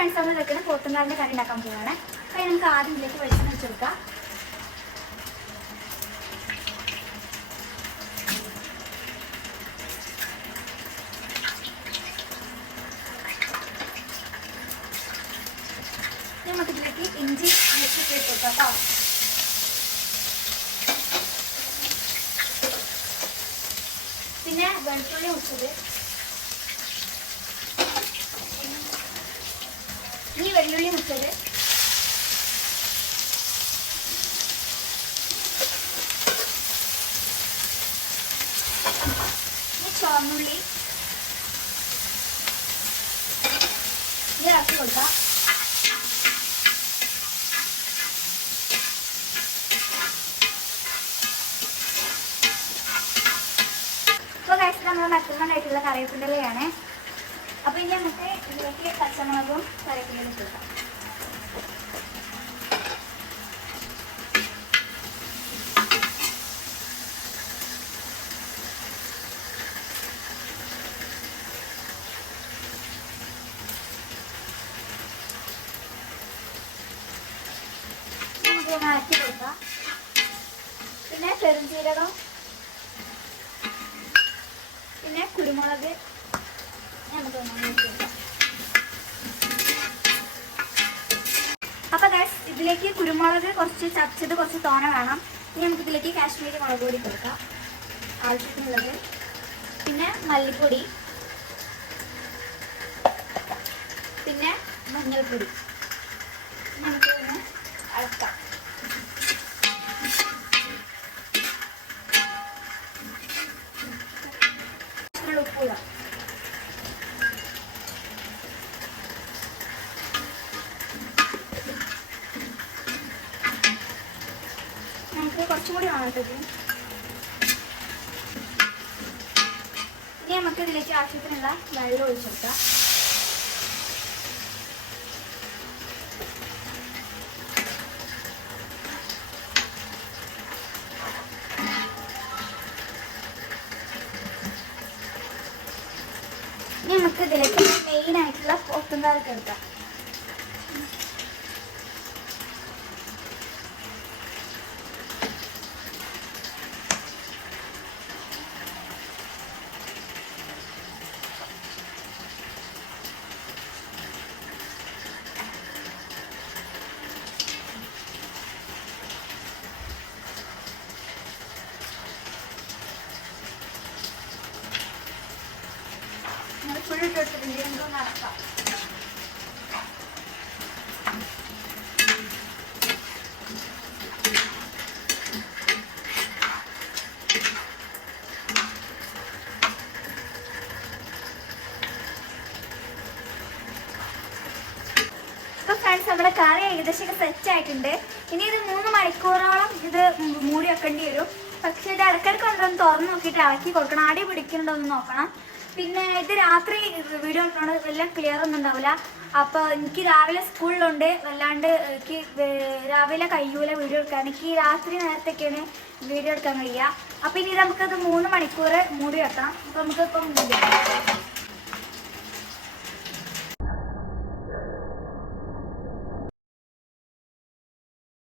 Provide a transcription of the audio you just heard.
Friends നമ്മൾ വെക്കുന്ന പോത്തുംകാലിൻ്റെ കറി ഉണ്ടാക്കാൻ പോവുകയാണ്. അപ്പോൾ നമുക്ക് ആദ്യം ഇതിലേക്ക് വെളിച്ചെണ്ണ ഒഴിച്ച് കൊടുക്കാം. നമുക്ക് ഇതിലേക്ക് ഇഞ്ചി വെച്ചിട്ട് ഇട്ട് കൊടുക്കാം കേട്ടോ. പിന്നെ വെളുത്തുള്ളി മുറിച്ചത്, ഈ വെള്ളുള്ളി മുറിച്ചത്, ഈ ചുവന്നുള്ളി ഇത് ഇറക്കി കൊടുക്കാം. ഇപ്പോൾ കഴിച്ചിട്ട് നമ്മൾ മറ്റൊന്നായിട്ടുള്ള കറിവേപ്പിൻ്റെ ഇലയാണ്. അപ്പോൾ ഇനി നമുക്ക് ഇതിലേക്ക് പച്ചമുളകും കറിവേപ്പിലയും ഇട്ട് കൊടുക്കാം. നമുക്ക് മാറ്റി കൊടുക്കാം. പിന്നെ പെരുംജീരകം, പിന്നെ കുരുമുളക് നമുക്ക് കൊടുക്കാം. അപ്പോൾ ഗൈസ് ഇതിലേക്ക് കുരുമുളക് കുറച്ച് ചതച്ചത് കുറച്ച് തോന വേണം. ഇനി നമുക്ക് ഇതിലേക്ക് കാശ്മീരി മുളക് പൊടി കൊടുക്കാം ആവശ്യത്തിനുള്ളത്. പിന്നെ മല്ലിപ്പൊടി, പിന്നെ മഞ്ഞൾപ്പൊടി. നമുക്ക് ഇതിനെ അളക്കാം. ഉപ്പിടാം. നമുക്ക് കുറച്ചും കൂടി വേണ്ടത്. ഇനി നമുക്ക് ഇതിലേക്ക് ആവശ്യത്തിനുള്ള വെള്ളം ഒഴിച്ചെടുക്കാം. ഇനി നമുക്ക് ഇതിലേക്ക് മെയിനായിട്ടുള്ള പോത്തുംകാലൊക്കെ എടുക്കാം. ഫുൾ ഇട്ടിട്ടുണ്ട്, എന്തോ നടക്കാം. അപ്പോൾ ഫ്രണ്ട്സ് നമ്മുടെ കറി ഏകദേശം സെറ്റ് ആയിട്ടുണ്ട്. ഇനി ഇത് 3 മണിക്കൂറോളം ഇത് മൂടി വെക്കേണ്ടി വരും. പക്ഷേ ഇത് ഇടയ്ക്കിടയ്ക്ക് കൊണ്ടൊന്ന് തുറന്ന് നോക്കിയിട്ട് ഇളക്കി കൊടുക്കണം. അടി പിടിക്കുന്നുണ്ടോ എന്ന് നോക്കണം. പിന്നെ ഇത് രാത്രി വീഡിയോ എടുക്കണത് എല്ലാം ക്ലിയർ ഒന്നും ഉണ്ടാവില്ല. അപ്പോൾ എനിക്ക് രാവിലെ സ്കൂളിലുണ്ട്, വല്ലാണ്ട് എനിക്ക് രാവിലെ കഴിയൂല വീഡിയോ എടുക്കാൻ. എനിക്ക് രാത്രി നേരത്തൊക്കെയാണ് വീഡിയോ എടുക്കാൻ കഴിയുക. അപ്പോൾ ഇനി നമുക്കത് 3 മണിക്കൂർ മൂടി വെക്കണം. അപ്പോൾ നമുക്കിപ്പം